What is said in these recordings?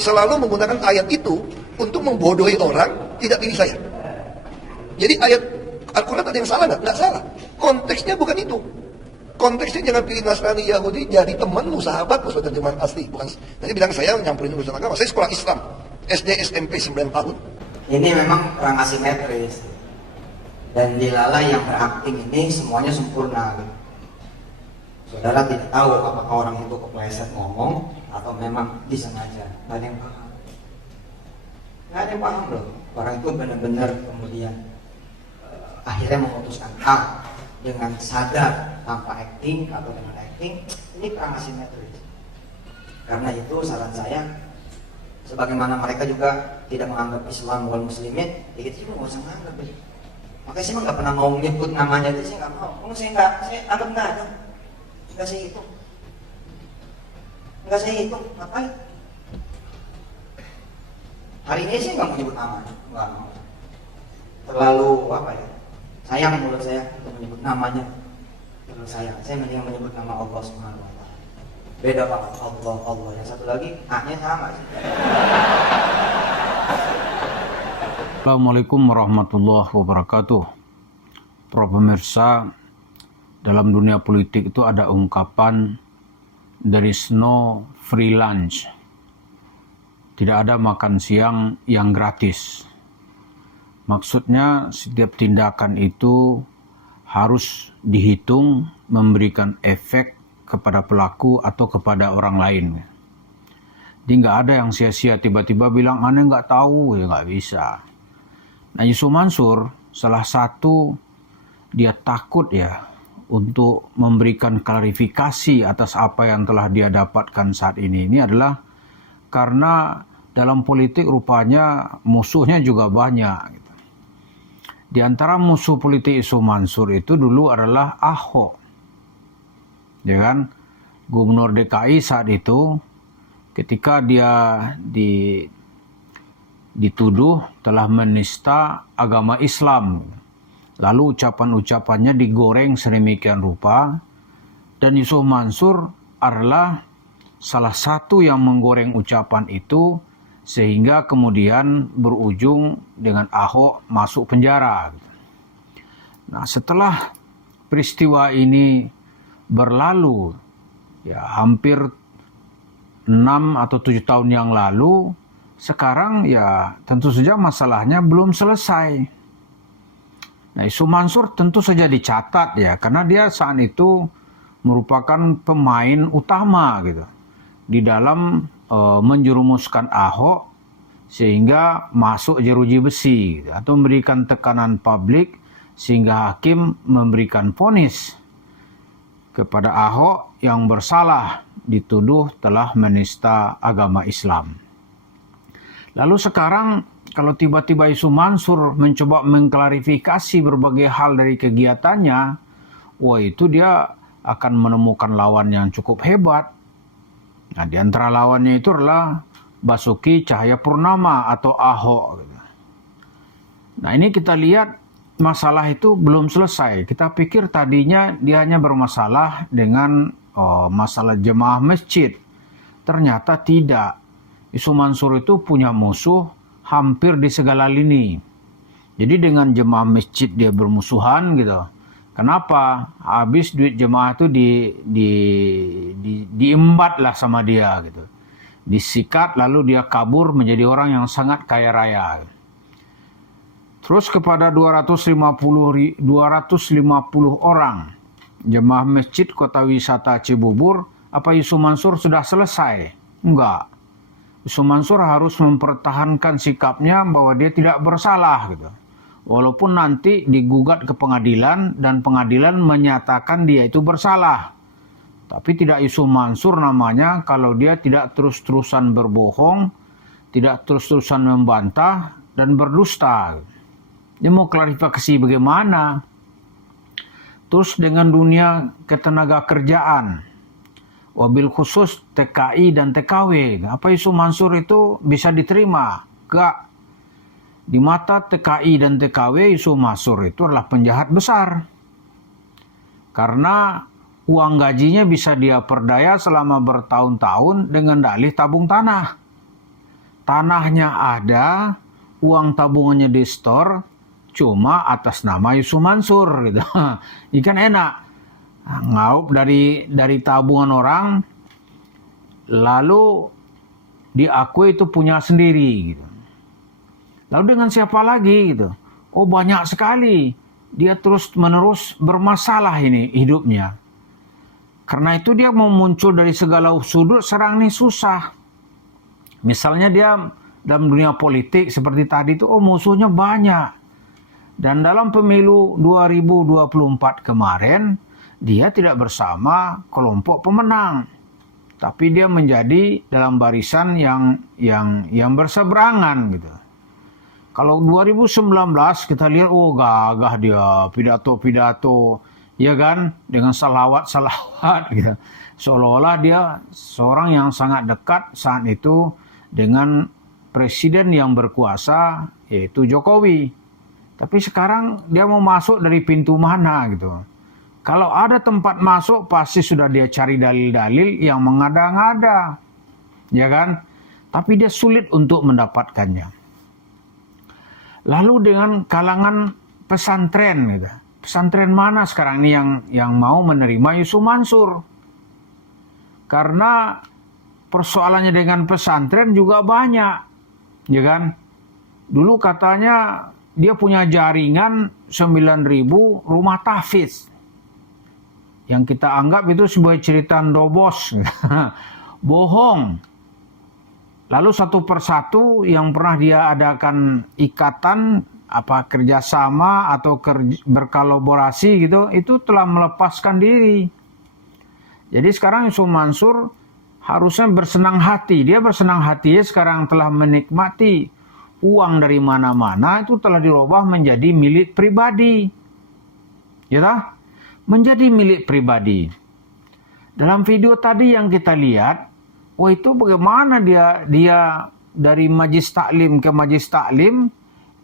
selalu menggunakan ayat itu untuk membodohi orang tidak pilih saya. Jadi ayat Al-Quran ada yang salah nggak? Nggak salah. Konteksnya bukan itu. Konteksnya jangan pilih Nasrani, Yahudi, jadi temanmu, sahabatmu, sudah terjemahan asli. Bukan. Tadi bilang saya nyampurin urusan agama. Saya sekolah Islam, SD, SMP 9 tahun. Ini memang perang asimetris. Dan dilala yang berakting ini semuanya sempurna. Saudara tidak tahu apakah orang itu kepleset ngomong atau memang disengaja. Nggak ada yang paham. Nggak ada yang paham loh. Orang itu benar-benar kemudian akhirnya memutuskan A dengan sadar tanpa acting atau dengan acting. Ini perang asimetris. Karena itu saran saya, sebagaimana mereka juga tidak menganggap Islam wal muslimin, ya kita juga nggak usah menganggap. Makanya saya nggak pernah mau nyebut namanya, jadi saya nggak mau. Saya anggap nggak ada. Nggak saya hitung. Nggak saya hitung. Ngapain? Hari ini saya nggak mau nyebut namanya. Nggak mau. Terlalu apa ya? Sayang menurut saya untuk menyebut namanya. Terlalu sayang. Saya mendingan menyebut nama Allah Subhanahu Wa Taala. Beda banget. Allah. Yang satu lagi A-nya sama sih. Assalamualaikum warahmatullahi wabarakatuh. Para pemirsa, dalam dunia politik itu ada ungkapan there is no free lunch. Tidak ada makan siang yang gratis. Maksudnya setiap tindakan itu harus dihitung memberikan efek kepada pelaku atau kepada orang lain. Jadi nggak ada yang sia-sia tiba-tiba bilang aneh nggak tahu, ya nggak bisa. Nah, Yusuf Mansur salah satu dia takut ya untuk memberikan klarifikasi atas apa yang telah dia dapatkan saat ini. Ini adalah karena dalam politik rupanya musuhnya juga banyak. Gitu. Di antara musuh politik Yusuf Mansur itu dulu adalah Ahok. Ya kan? Gubernur DKI saat itu ketika dia dituduh telah menista agama Islam. Lalu ucapan-ucapannya digoreng sedemikian rupa. Dan Yusuf Mansur adalah salah satu yang menggoreng ucapan itu sehingga kemudian berujung dengan Ahok masuk penjara. Nah, setelah peristiwa ini berlalu, ya hampir 6 atau 7 tahun yang lalu, sekarang ya tentu saja masalahnya belum selesai. Nah, Yusuf Mansur tentu saja dicatat ya, karena dia saat itu merupakan pemain utama gitu di dalam menjerumuskan Ahok sehingga masuk jeruji besi gitu, atau memberikan tekanan publik sehingga hakim memberikan vonis kepada Ahok yang bersalah dituduh telah menista agama Islam. Lalu sekarang kalau tiba-tiba Yusuf Mansur mencoba mengklarifikasi berbagai hal dari kegiatannya, wah itu dia akan menemukan lawan yang cukup hebat. Nah, di antara lawannya itu adalah Basuki Cahayapurnama atau Ahok. Nah, ini kita lihat masalah itu belum selesai. Kita pikir tadinya dia hanya bermasalah dengan masalah jemaah masjid. Ternyata tidak. Yusuf Mansur itu punya musuh hampir di segala lini. Jadi dengan jemaah masjid dia bermusuhan gitu. Kenapa? Habis duit jemaah itu diembat lah sama dia gitu. Disikat lalu dia kabur menjadi orang yang sangat kaya raya. Terus kepada 250 orang jemaah masjid kota wisata Cibubur, apa Yusuf Mansur sudah selesai? Enggak. Yusuf Mansur harus mempertahankan sikapnya bahwa dia tidak bersalah gitu. Walaupun nanti digugat ke pengadilan dan pengadilan menyatakan dia itu bersalah. Tapi tidak Yusuf Mansur namanya kalau dia tidak terus-terusan berbohong, tidak terus-terusan membantah dan berdusta. Dia mau klarifikasi bagaimana? Terus dengan dunia ketenaga kerjaan, wabil khusus TKI dan TKW, apa Yusuf Mansur itu bisa diterima? Enggak. Di mata TKI dan TKW, Yusuf Mansur itu adalah penjahat besar. Karena uang gajinya bisa dia perdaya selama bertahun-tahun dengan dalih tabung tanah. tanahnya ada, uang tabungannya di store, cuma atas nama Yusuf Mansur gitu. Ikan enak, ngaup dari tabungan orang, lalu diakui itu punya sendiri gitu. Lalu dengan siapa lagi gitu? Oh banyak sekali. Dia terus menerus bermasalah ini hidupnya. Karena itu dia mau muncul dari segala sudut serang nih susah. Misalnya dia dalam dunia politik seperti tadi itu, oh musuhnya banyak. Dan dalam pemilu 2024 kemarin, dia tidak bersama kelompok pemenang. Tapi dia menjadi dalam barisan yang berseberangan gitu. Kalau 2019 kita lihat, oh gagah dia, pidato-pidato, ya kan, dengan salawat-salawat gitu. Seolah-olah dia seorang yang sangat dekat saat itu dengan presiden yang berkuasa, yaitu Jokowi. Tapi sekarang dia mau masuk dari pintu mana gitu. Kalau ada tempat masuk, pasti sudah dia cari dalil-dalil yang mengada-ngada, ya kan? Tapi dia sulit untuk mendapatkannya. Lalu dengan kalangan pesantren gitu. Pesantren mana sekarang ini yang mau menerima Yusuf Mansur? Karena persoalannya dengan pesantren juga banyak, ya kan? Dulu katanya dia punya jaringan 9.000 rumah tahfidz. Yang kita anggap itu sebuah cerita dobos. Bohong. Lalu satu persatu yang pernah dia adakan ikatan kerjasama atau berkolaborasi gitu, itu telah melepaskan diri. Jadi sekarang Yusuf Mansur harusnya bersenang hati. Dia bersenang hati sekarang telah menikmati uang dari mana-mana, itu telah dirubah menjadi milik pribadi. Ya tak? Menjadi milik pribadi. Dalam video tadi yang kita lihat, itu bagaimana dia dari majlis taklim ke majlis taklim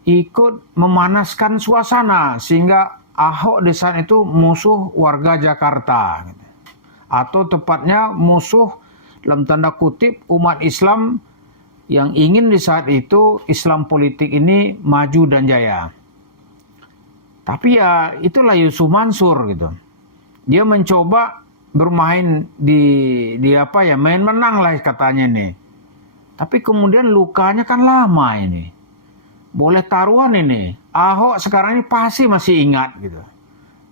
ikut memanaskan suasana sehingga Ahok di saat itu musuh warga Jakarta, atau tepatnya musuh dalam tanda kutip umat Islam yang ingin di saat itu Islam politik ini maju dan jaya. Tapi ya itulah Yusuf Mansur gitu. Dia mencoba bermain di main menang lah katanya nih. Tapi kemudian lukanya kan lama ini. Boleh taruhan ini. Ahok sekarang ini pasti masih ingat gitu.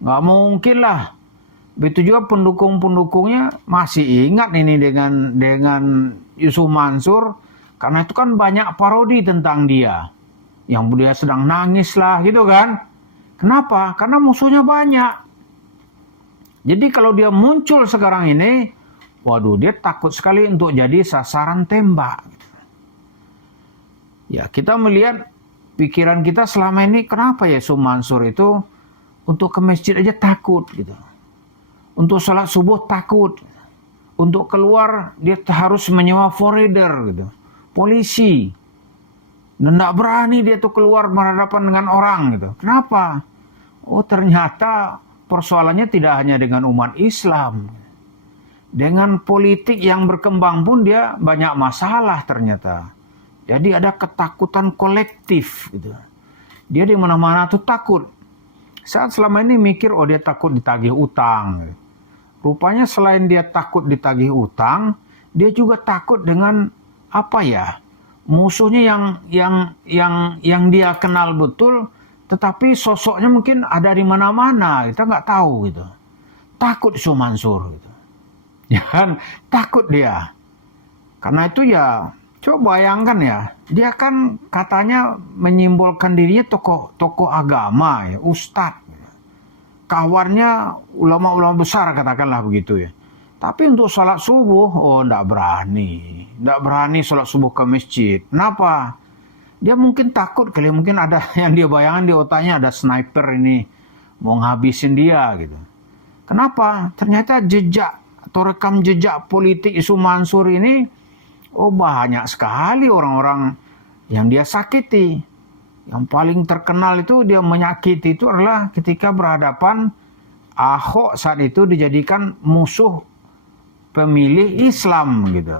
Nggak mungkin lah. Begitu juga pendukung-pendukungnya masih ingat ini dengan Yusuf Mansur. Karena itu kan banyak parodi tentang dia. Yang dia sedang nangis lah gitu kan. Kenapa? Karena musuhnya banyak. Jadi kalau dia muncul sekarang ini, waduh dia takut sekali untuk jadi sasaran tembak. Ya kita melihat pikiran kita selama ini, kenapa ya Yusuf Mansur itu untuk ke masjid aja takut gitu. Untuk sholat subuh takut. Untuk keluar dia harus menyewa forrider gitu. Polisi. Dan tidak berani dia tuh keluar berhadapan dengan orang gitu. Kenapa? Oh ternyata persoalannya tidak hanya dengan umat Islam. Dengan politik yang berkembang pun dia banyak masalah ternyata. Jadi ada ketakutan kolektif gitu. Dia di mana-mana tuh takut. Saat selama ini mikir, oh dia takut ditagih utang. Rupanya selain dia takut ditagih utang, dia juga takut dengan musuhnya yang dia kenal betul. Tetapi sosoknya mungkin ada di mana-mana, kita nggak tahu gitu. Takut Yusuf Mansur gitu. Ya kan, takut dia. Karena itu ya, coba bayangkan ya, dia kan katanya menyimbolkan dirinya tokoh agama ya, ustadz. Kawannya ulama-ulama besar katakanlah begitu ya. Tapi untuk sholat subuh, nggak berani. Nggak berani sholat subuh ke masjid. Kenapa? Dia mungkin takut kali, mungkin ada yang dia bayangkan di otaknya ada sniper ini mau ngabisin dia gitu. Kenapa? Ternyata jejak atau rekam jejak politik Yusuf Mansur ini banyak sekali orang-orang yang dia sakiti. Yang paling terkenal itu dia menyakiti itu adalah ketika berhadapan Ahok saat itu dijadikan musuh pemilih Islam gitu.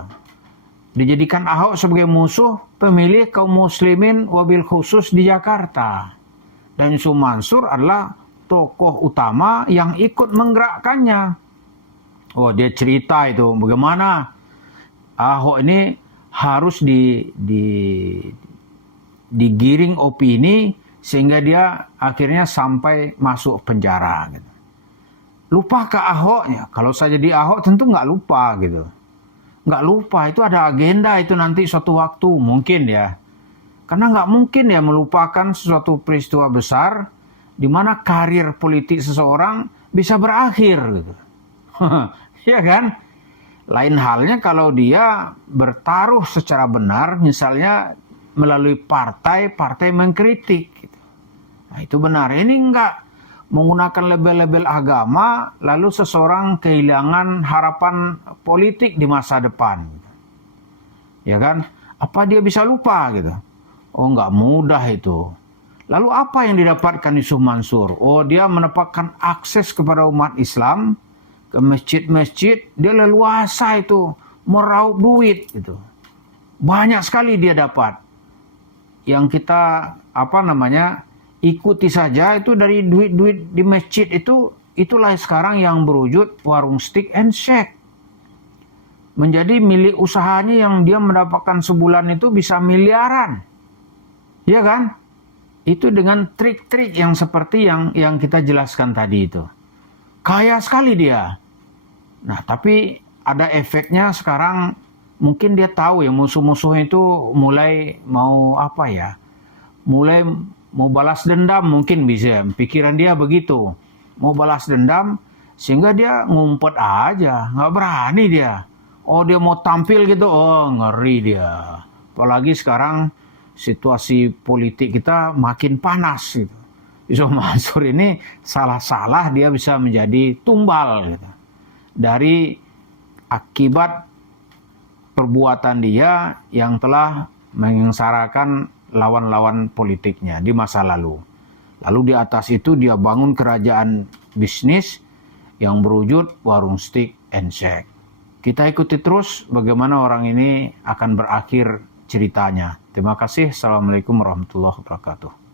Dijadikan Ahok sebagai musuh pemilih kaum muslimin wabil khusus di Jakarta. Dan Yusuf Mansur adalah tokoh utama yang ikut menggerakkannya. Oh, dia cerita itu bagaimana Ahok ini harus digiring opini sehingga dia akhirnya sampai masuk penjara gitu. Lupakah Ahoknya? Kalau saya jadi Ahok tentu nggak lupa gitu. Nggak lupa, itu ada agenda itu nanti suatu waktu mungkin ya. Karena nggak mungkin ya melupakan sesuatu peristiwa besar di mana karir politik seseorang bisa berakhir gitu. Ya kan? Lain halnya kalau dia bertaruh secara benar, misalnya melalui partai mengkritik. Gitu. Nah itu benar. Ini enggak menggunakan label-label agama, lalu seseorang kehilangan harapan politik di masa depan. Ya kan? Apa dia bisa lupa gitu? Oh enggak mudah itu. Lalu apa yang didapatkan Yusuf Mansur? Oh dia mendapatkan akses kepada umat Islam, ke masjid-masjid, dia leluasa itu meraup duit gitu. Banyak sekali dia dapat. Yang kita ikuti saja itu dari duit-duit di masjid itulah sekarang yang berwujud warung steak and shake. Menjadi milik usahanya yang dia mendapatkan sebulan itu bisa miliaran. Ya kan? Itu dengan trik-trik yang seperti yang kita jelaskan tadi itu. Kaya sekali dia. Nah, tapi ada efeknya sekarang mungkin dia tahu ya musuh-musuhnya itu mulai mau mulai mau balas dendam mungkin bisa. Pikiran dia begitu. Mau balas dendam sehingga dia ngumpet aja. Nggak berani dia. Oh dia mau tampil gitu. Oh ngeri dia. Apalagi sekarang situasi politik kita makin panas gitu. Yusuf Mansur ini salah-salah dia bisa menjadi tumbal gitu. Dari akibat perbuatan dia yang telah menyengsarakan lawan-lawan politiknya di masa lalu. Lalu di atas itu dia bangun kerajaan bisnis yang berwujud warung steak and shake. Kita ikuti terus bagaimana orang ini akan berakhir ceritanya. Terima kasih. Assalamualaikum warahmatullahi wabarakatuh.